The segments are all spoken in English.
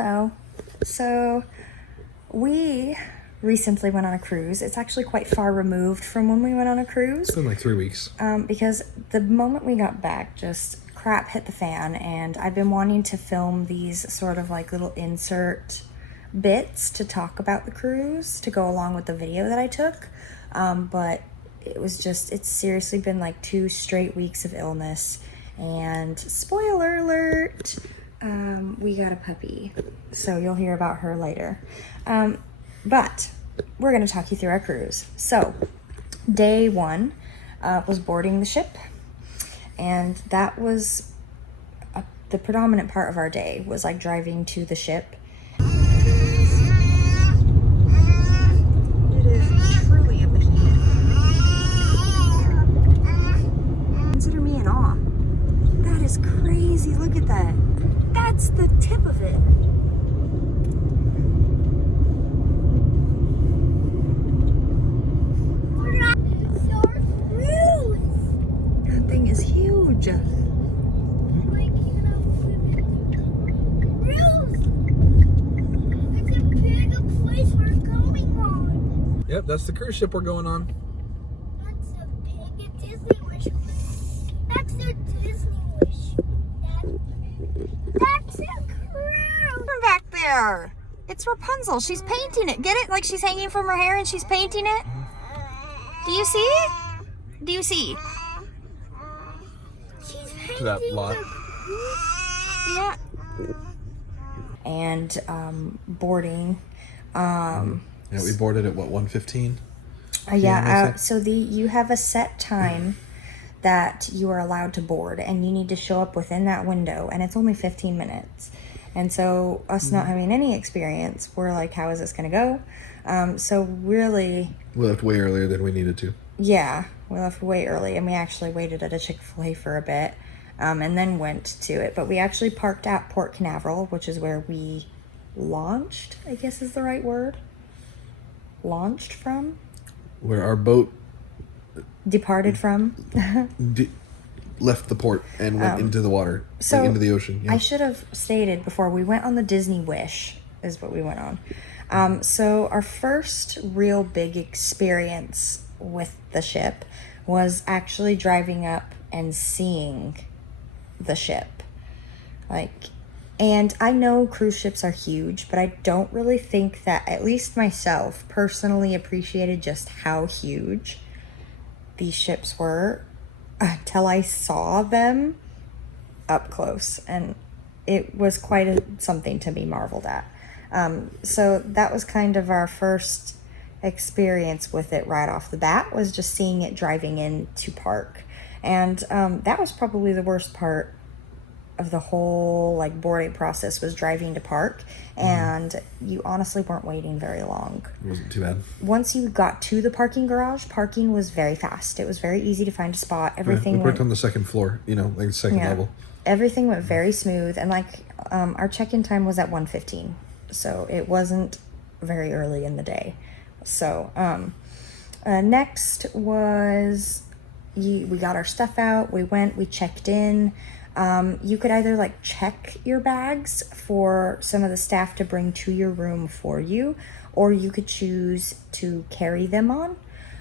Hello. So we recently went on a cruise. It's actually quite far removed from when we went on a cruise. It's been like 3 weeks. Because the moment we got back, just crap hit the fan, and I've been wanting to film these sort of like little insert bits to talk about the cruise to go along with the video that I took. But it's seriously been like 2 straight weeks of illness, and spoiler alert, we got a puppy, so you'll hear about her later. But we're going to talk you through our cruise. So day 1 was boarding the ship, and that was the predominant part of our day, was like driving to the ship. It is truly a behemoth. Consider me in awe. That is crazy. Look at that. That's the tip of it. That thing is huge. Yep, that's the cruise ship we're going on. That's a big Disney Wish. That's a Disney Wish. That's a cruise. From back there. It's Rapunzel. She's painting it. Get it? Like she's hanging from her hair and she's painting it. Do you see? Do you see? She's To that painting lot. the cruise. Yeah. And boarding. Yeah, we boarded at what, 1:15? So you have a set time that you are allowed to board, and you need to show up within that window, and it's only 15 minutes. And so us not having any experience, we're like, how is this going to go? So really, We left way earlier than we needed to. yeah, we left way early, and we actually waited at a Chick-fil-A for a bit, and then went to it. But we actually parked at Port Canaveral, which is where we launched, I guess is the right word. Launched from? Where our boat Departed from? left the port and went into the water, so like into the ocean. Yeah. I should have stated before, we went on the Disney Wish is what we went on. So our first real big experience with the ship was actually driving up and seeing the ship. And I know cruise ships are huge, but I don't really think that, at least myself, personally appreciated just how huge these ships were until I saw them up close. And it was quite something to be marveled at. So that was kind of our first experience with it right off the bat, was just seeing it driving into park. And that was probably the worst part of the whole like boarding process, was driving to park, and you honestly weren't waiting very long. It wasn't too bad. Once you got to the parking garage, parking was very fast. It was very easy to find a spot. Everything We parked went, on the second floor, like the second level. everything went very smooth, and our check-in time was at 1:15, so it wasn't very early in the day. So next was we got our stuff out. We checked in. You could either check your bags for some of the staff to bring to your room for you, or you could choose to carry them on.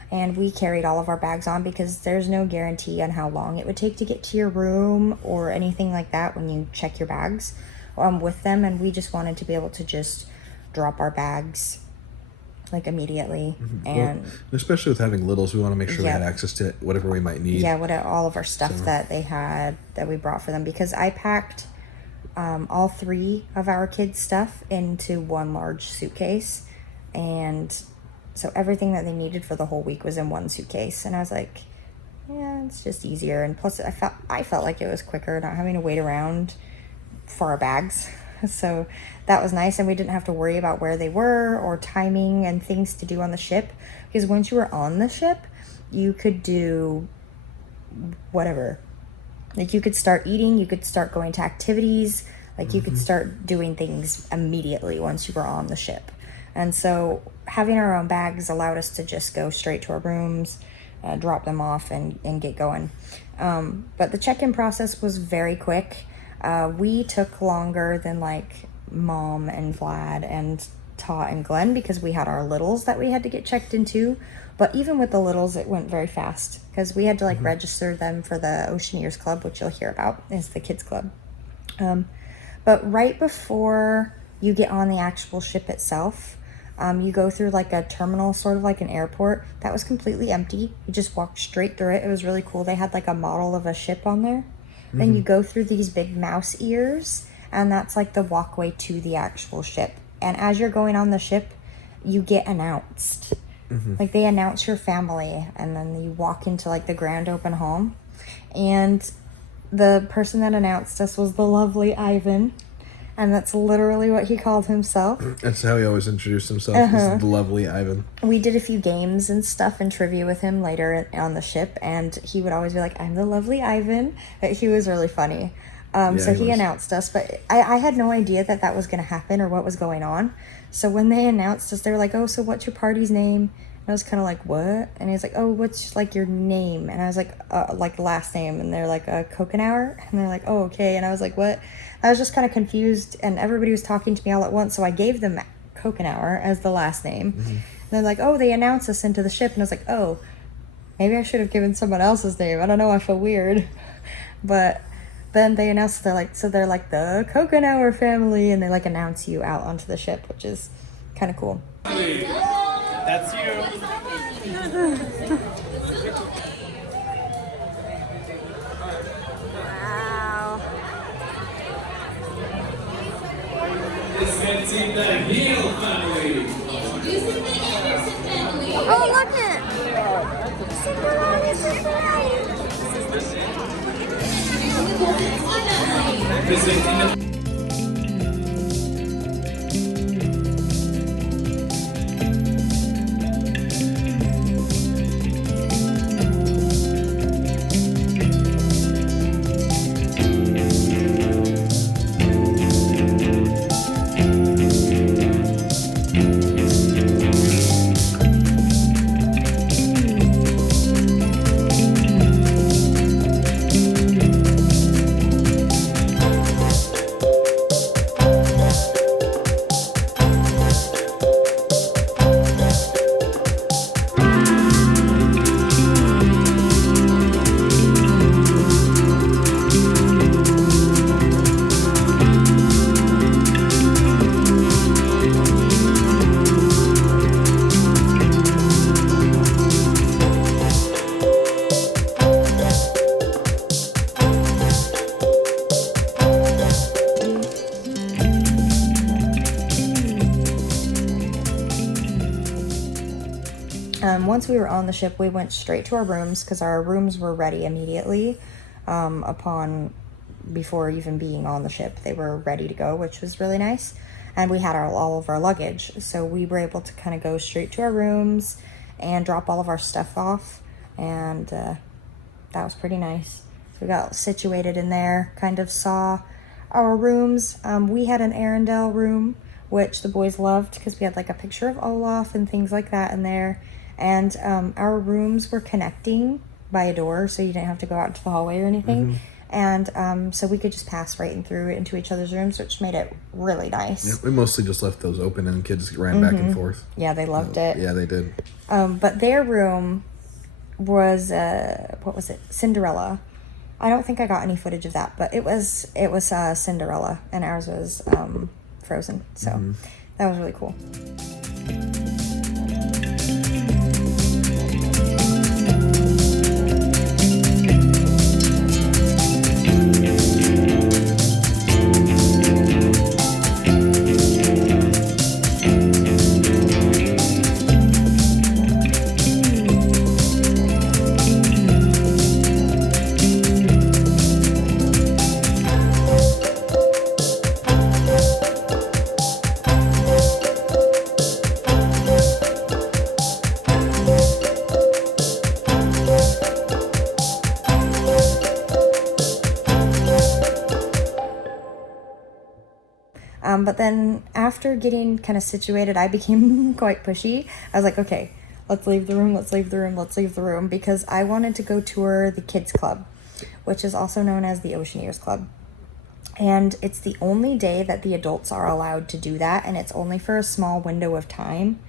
And we carried all of our bags on because there's no guarantee on how long it would take to get to your room or anything like that when you check your bags with them. And we just wanted to be able to just drop our bags immediately. And Well, especially with having littles, we want to make sure they had access to whatever we might need. all of our stuff that they had, that we brought for them, because I packed all 3 of our kids' stuff into one large suitcase, and so everything that they needed for the whole week was in one suitcase. And I was like, yeah, it's just easier, and plus I felt like it was quicker not having to wait around for our bags. So that was nice, and we didn't have to worry about where they were or timing and things to do on the ship, because once you were on the ship, you could do whatever. You could start eating, you could start going to activities, you could start doing things immediately once you were on the ship. And so having our own bags allowed us to just go straight to our rooms, drop them off, and get going. But the check-in process was very quick. We took longer than Mom and Vlad and Tot and Glenn, because we had our littles that we had to get checked into. But even with the littles, it went very fast because we had to like register them for the Oceaneers Club, which you'll hear about is the kids club. But right before you get on the actual ship itself, you go through like a terminal, sort of like an airport that was completely empty. You just walked straight through it. It was really cool. They had like a model of a ship on there. Then you go through these big mouse ears, and that's like the walkway to the actual ship. And as you're going on the ship, you get announced. Like they announce your family, and then you walk into like the grand open home. And the person that announced us was the lovely Ivan. And that's literally what he called himself. That's how he always introduced himself. Is the lovely Ivan. We did a few games and stuff and trivia with him later on the ship, and he would always be like, "I'm the lovely Ivan." He was really funny. So he announced us, but I had no idea that was going to happen or what was going on. So when they announced us, they were like, "Oh, so what's your party's name?" And I was kind of like, "What?" And he was like, "Oh, what's like your name?" And I was like last name. And they're like, Kokenauer. And they're like, "Oh, okay." And I was like, "What?" I was just kind of confused, and everybody was talking to me all at once. So I gave them Kokenauer as the last name. And they're like, "Oh, they announced us into the ship." And I was like, "Oh, maybe I should have given someone else's name. I don't know. I feel weird." But then they announced, they're like the Kokenauer family, and they like announce you out onto the ship, which is kind of cool. That's you. Wow. Presenting the Hill family. Oh, look it! Presenting the once we were on the ship, we went straight to our rooms because our rooms were ready immediately before even being on the ship. They were ready to go, which was really nice. And we had all of our luggage. So we were able to kind of go straight to our rooms and drop all of our stuff off. And that was pretty nice. So we got situated in there, kind of saw our rooms. We had an Arendelle room, which the boys loved because we had like a picture of Olaf and things like that in there. And our rooms were connecting by a door, so you didn't have to go out into the hallway or anything. And so we could just pass right through into each other's rooms, which made it really nice. Yeah, we mostly just left those open and kids ran back and forth. Yeah, they loved it. Yeah, they did. But their room was, what was it? Cinderella. I don't think I got any footage of that, but it was Cinderella, and ours was Frozen. So that was really cool. But then after getting kind of situated, I became quite pushy. I was like, okay, let's leave the room, because I wanted to go tour the kids club, which is also known as the Oceaneers Club. And it's the only day that the adults are allowed to do that, and it's only for a small window of time.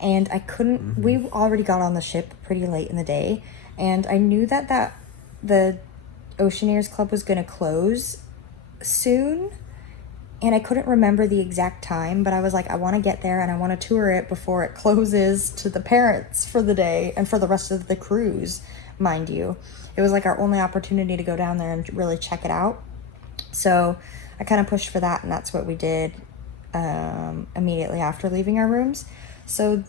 And I couldn't, we already got on the ship pretty late in the day, and I knew that the Oceaneers Club was going to close soon, and I couldn't remember the exact time, but I was like, I want to get there and I want to tour it before it closes to the parents for the day and for the rest of the cruise, mind you. It was like our only opportunity to go down there and really check it out. So I kind of pushed for that, and that's what we did immediately after leaving our rooms. So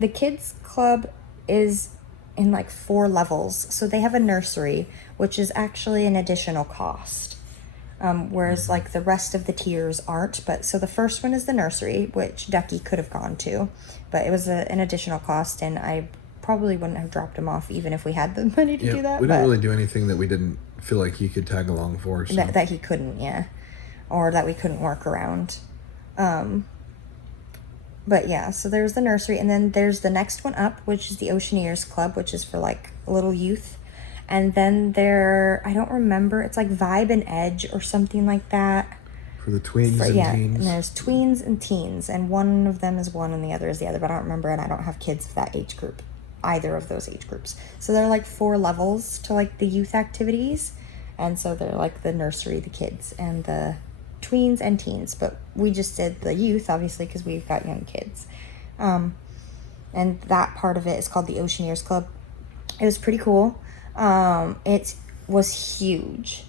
the kids club is in like 4 levels. So they have a nursery, which is actually an additional cost. Whereas like the rest of the tiers aren't. But so the first one is the nursery, which Ducky could have gone to, but it was an additional cost, and I probably wouldn't have dropped him off even if we had the money to do that. We didn't really do anything that we didn't feel like he could tag along for. So. That he couldn't, yeah. Or that we couldn't work around. But yeah, so there's the nursery, and then there's the next one up, which is the Oceaneers Club, which is for like little youth. And then I don't remember, it's like Vibe and Edge or something like that. For the tweens and teens. And there's tweens and teens, and one of them is one and the other is the other, but I don't remember, and I don't have kids of that age group, either of those age groups. So there are like 4 levels to like the youth activities, and so they're like the nursery, the kids, and the tweens and teens, but we just did the youth, obviously, because we've got young kids. And that part of it is called the Oceaneers Club. It was pretty cool. It was huge.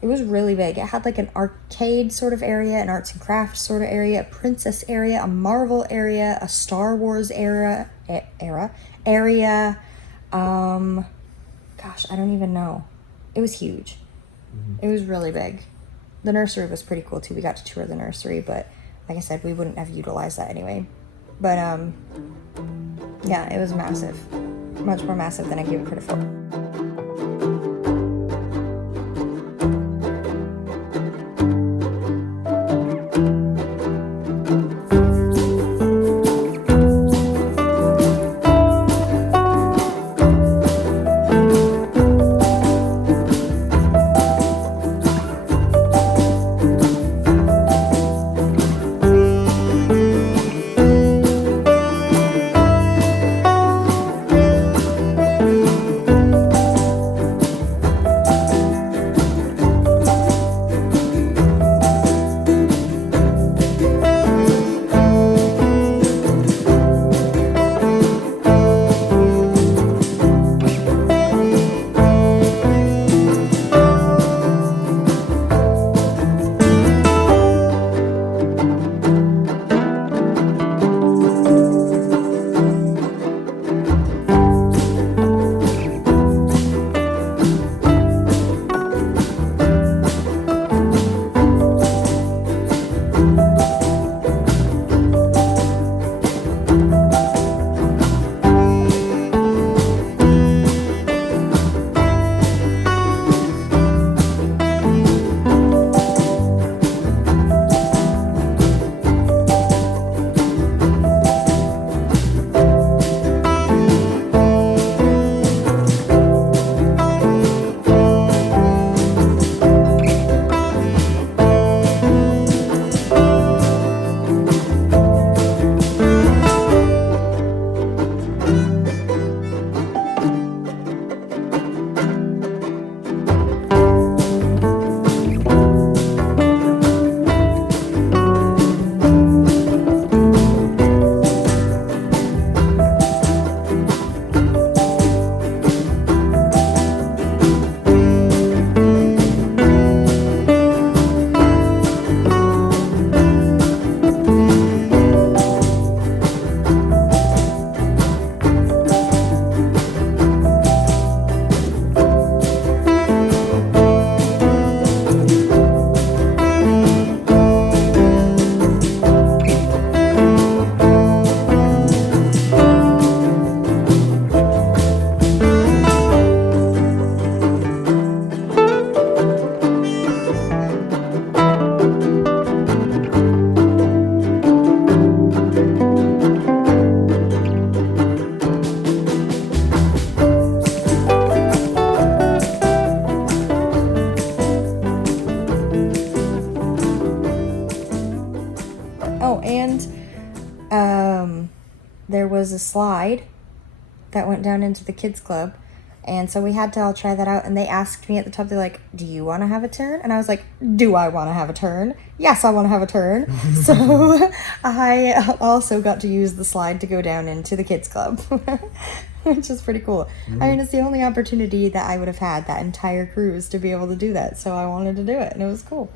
It was really big. It had like an arcade sort of area, an arts and crafts sort of area, a princess area, a Marvel area, a Star Wars area. Gosh, I don't even know. It was huge. It was really big. The nursery was pretty cool too. We got to tour the nursery, but like I said, we wouldn't have utilized that anyway. But yeah, it was massive. Much more massive than I gave it credit for. Oh, and there was a slide that went down into the kids club, and so we had to all try that out. And they asked me at the top, they're like, do you want to have a turn? And I was like, do I want to have a turn? Yes, I want to have a turn. So I also got to use the slide to go down into the kids club, which is pretty cool. I mean, it's the only opportunity that I would have had that entire cruise to be able to do that, so I wanted to do it, and it was cool.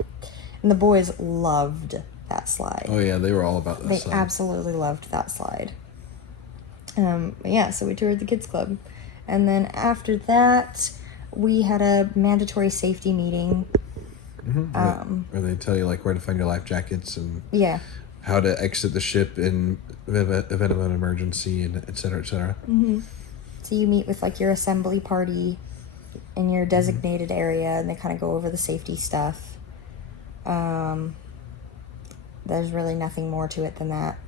And the boys loved that slide. Oh yeah, they were all about that. They slide. absolutely loved that slide. Yeah, so we toured the kids club. And then after that, we had a mandatory safety meeting. Where they tell you like where to find your life jackets and Yeah. how to exit the ship in event of an emergency, and et cetera, et cetera. So you meet with like your assembly party in your designated area, and they kind of go over the safety stuff. There's really nothing more to it than that.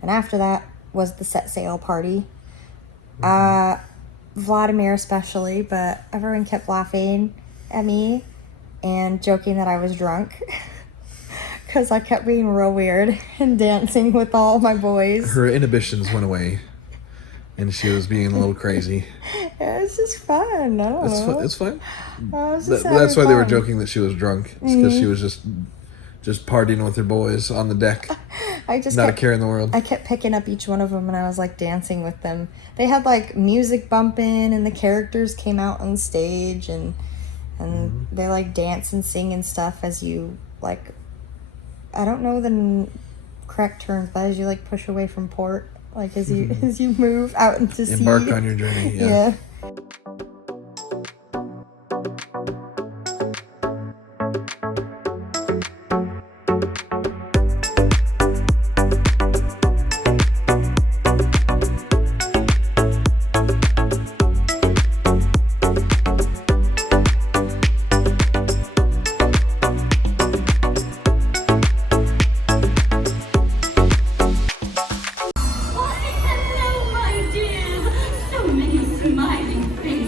And after that was the set sail party. Vladimir especially, but everyone kept laughing at me and joking that I was drunk. Because I kept being real weird and dancing with all my boys. Her inhibitions went away, and she was being a little crazy. Yeah, it's just fun. I don't know. It's fun. I was just That's why having they were fun. joking that she was drunk. It's because she was just partying with her boys on the deck. I just Not kept, a care in the world. I kept picking up each one of them, and I was like dancing with them. They had like music bumping, and the characters came out on stage, and they like dance and sing and stuff as you like. I don't know the correct terms, but as you like push away from port, like as you move out into sea. Embark on your journey. Yeah. Why, hello, my dears. So many smiling faces.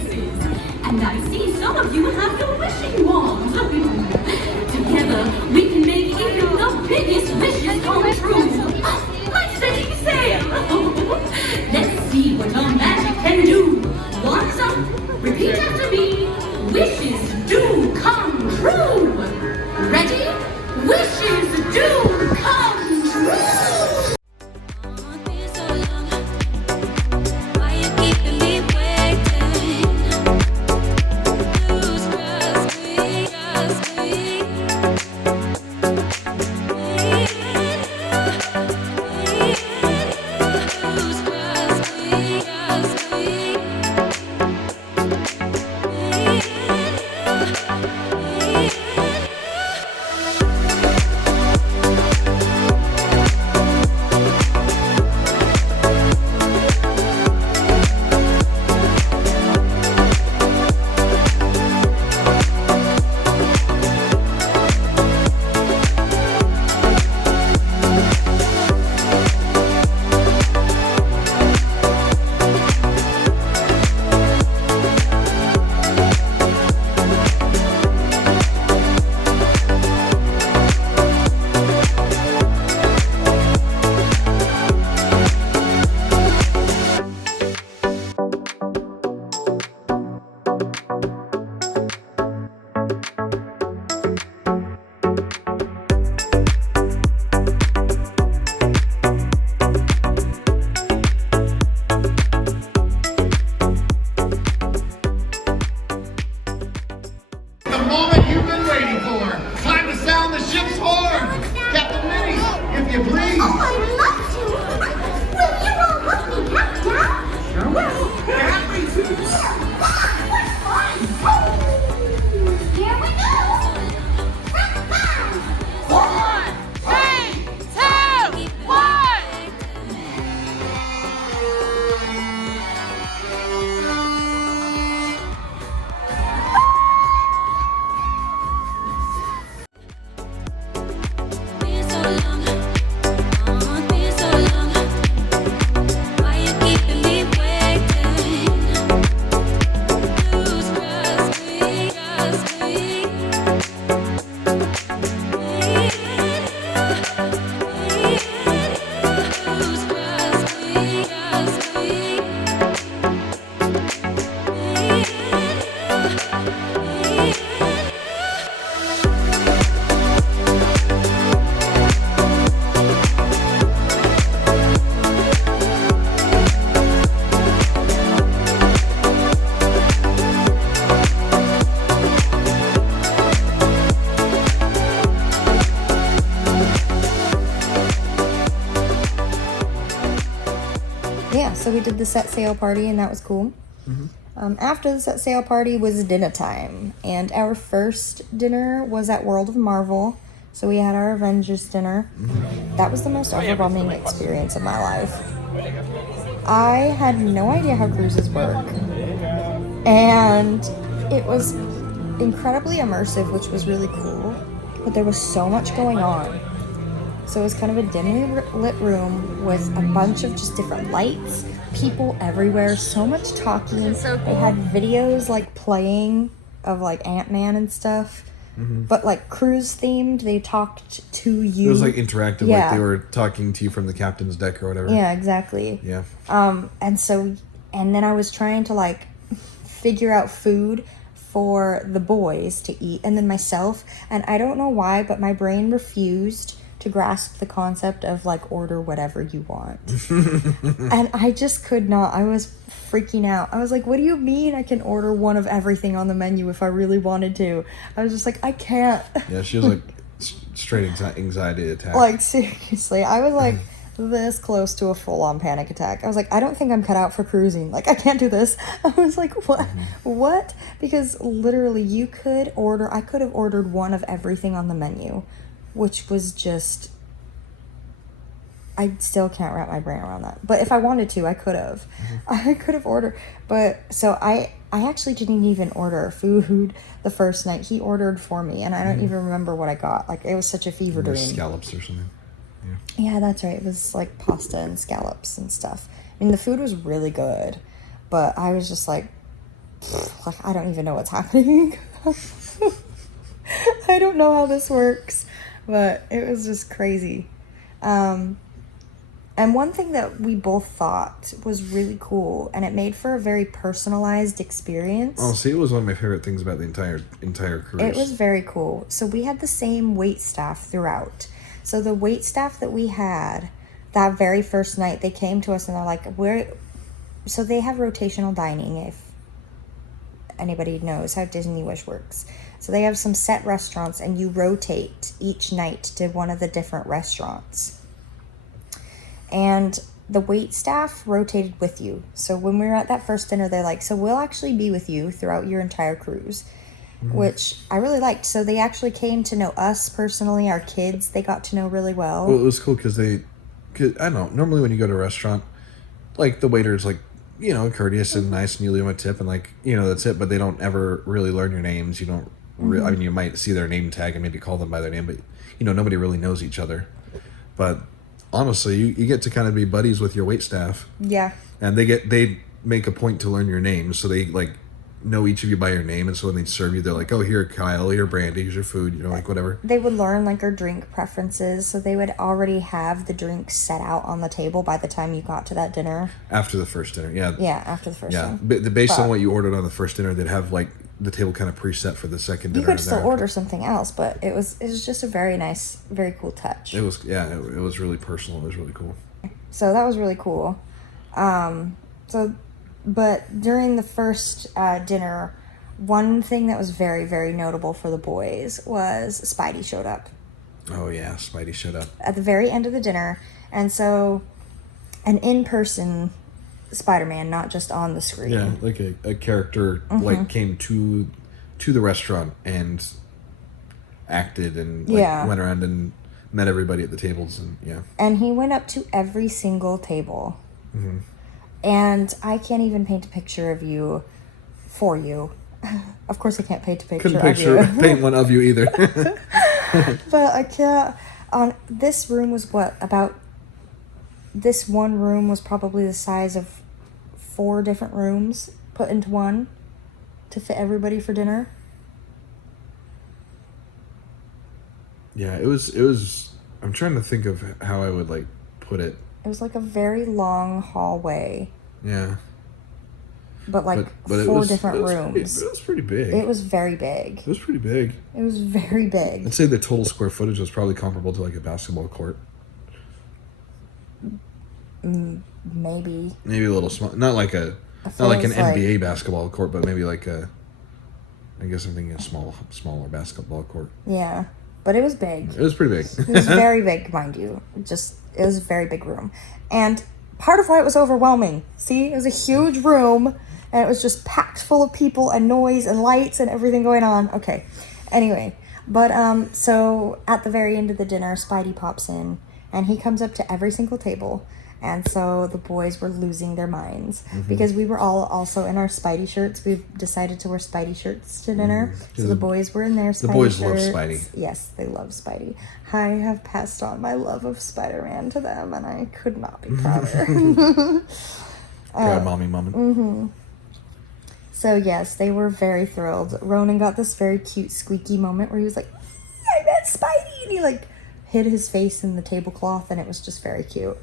yeah, so we did the set sail party, and that was cool. After the set sail party was dinner time, and our first dinner was at World of Marvel. So we had our Avengers dinner. That was the most overwhelming experience of my life. I had no idea how cruises work, and it was incredibly immersive, which was really cool. But there was so much going on. So it was kind of a dimly lit room with a bunch of just different lights, people everywhere, so much talking. They had videos like playing of like Ant-Man and stuff, but like cruise themed. They talked to you. It was like interactive, Yeah. like they were talking to you from the captain's deck or whatever. Yeah, exactly. Yeah. And then I was trying to like figure out food for the boys to eat and then myself. And I don't know why, but my brain refused to grasp the concept of like order whatever you want. And I just could not. I was freaking out. I was like, what do you mean I can order one of everything on the menu if I really wanted to? I was just like, I can't. Yeah, she was like straight anxiety attack. Like, seriously. I was like this close to a full-on panic attack. I was like, I don't think I'm cut out for cruising. Like, I can't do this. I was like, what? What? Because literally I could have ordered one of everything on the menu, which was just, I still can't wrap my brain around that. But if I wanted to, I could have. I could have ordered. But so I actually didn't even order food the first night. He ordered for me, and I don't even remember what I got. Like, it was such a fever dream. Scallops or something. Yeah, that's right. It was like pasta and scallops and stuff. I mean, the food was really good, but I was just like I don't even know what's happening. I don't know how this works, but it was just crazy. And one thing that we both thought was really cool, and it made for a very personalized experience. Oh, see, it was one of my favorite things about the entire cruise. It was very cool. So we had the same wait staff throughout. So the wait staff that we had that very first night, they came to us and they're like, so they have rotational dining, if anybody knows how Disney Wish works. So they have some set restaurants and you rotate each night to one of the different restaurants. And the wait staff rotated with you. So when we were at that first dinner, they're like, so we'll actually be with you throughout your entire cruise. Which I really liked. So they actually came to know us personally, our kids, they got to know really well. Well, it was cool because I don't know, normally when you go to a restaurant, like the waiter's like, you know, courteous and nice and you leave them a tip and like, you know, that's it. But they don't ever really learn your names. You don't I mean, you might see their name tag and maybe call them by their name, but, you know, nobody really knows each other. But honestly, you get to kind of be buddies with your wait staff. Yeah. And they make a point to learn your names. So they like know each of you by your name, and so when they serve you, they're like, oh, here, Kyle, here, Brandy, here's your food, you know, like whatever. They would learn like our drink preferences, so they would already have the drinks set out on the table by the time you got to that dinner. After the first dinner, yeah. Yeah, after the first one. Based on what you ordered on the first dinner, they'd have like the table kind of preset for the second dinner. You could still order something else, but it was just a very nice, very cool touch. It was, yeah, it was really personal. It was really cool. So that was really cool. But during the first dinner, one thing that was very, very notable for the boys was Spidey showed up. Oh, yeah, Spidey showed up. At the very end of the dinner. And so, an in-person Spider-Man, not just on the screen. Yeah, like a character like came to the restaurant and acted and like went around and met everybody at the tables and yeah. And he went up to every single table. Mm-hmm. And I can't even paint a picture of you for you. Of course I can't paint a picture of you. Paint one of you either. But I can't. This room was this one room was probably the size of 4 different rooms put into one to fit everybody for dinner. Yeah, it was. I'm trying to think of how I would like put it. It was like a very long hallway. Yeah. But like but 4 different rooms. It was pretty big. It was very big. It was pretty big. It was very big. I'd say the total square footage was probably comparable to like a basketball court. Maybe. Maybe a little small. Not like an NBA basketball court, but maybe like a. I guess I'm thinking a smaller basketball court. Yeah, but it was big. It was pretty big. It was very big, mind you. It was a very big room. And part of why it was overwhelming. See, it was a huge room and it was just packed full of people and noise and lights and everything going on. Okay. Anyway, but so at the very end of the dinner, Spidey pops in and he comes up to every single table. And so the boys were losing their minds because we were all also in our Spidey shirts. We've decided to wear Spidey shirts to dinner. So the boys were in their Spidey boys love shirts. Spidey. Yes, they love Spidey. I have passed on my love of Spider-Man to them, and I could not be prouder. Proud mommy moment. So yes, they were very thrilled. Ronan got this very cute squeaky moment where he was like, I met Spidey! And he like hid his face in the tablecloth, and it was just very cute.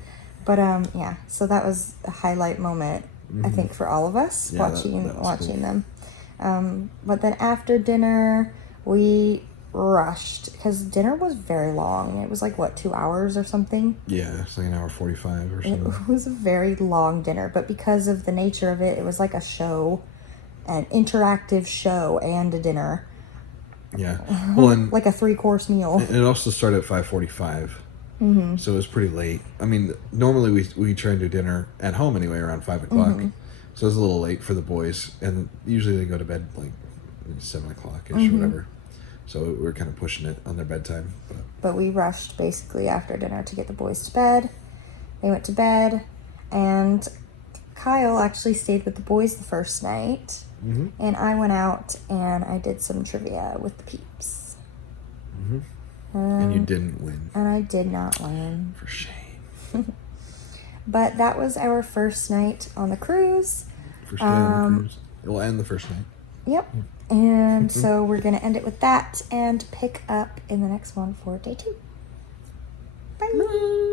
But yeah, so that was a highlight moment, I think, for all of us Yeah, watching that was cool. them. But then after dinner, we rushed because dinner was very long. It was like, what, 2 hours or something? Yeah, it's like an hour 45 or something. It was a very long dinner, but because of the nature of it, it was like a show, an interactive show and a dinner, Yeah. Well, and like a 3-course meal. it also started at 5:45. So it was pretty late. I mean, normally we try and do dinner at home anyway around 5 o'clock. So it was a little late for the boys, and usually they go to bed like 7 o'clock ish or whatever. So we were kind of pushing it on their bedtime. But we rushed basically after dinner to get the boys to bed. They went to bed, and Kyle actually stayed with the boys the first night. And I went out and I did some trivia with the peeps. And you didn't win. And I did not win. For shame. But that was our first night on the cruise. First day on the cruise. It'll end the first night. Yep. And so we're going to end it with that and pick up in the next one for day 2. Bye.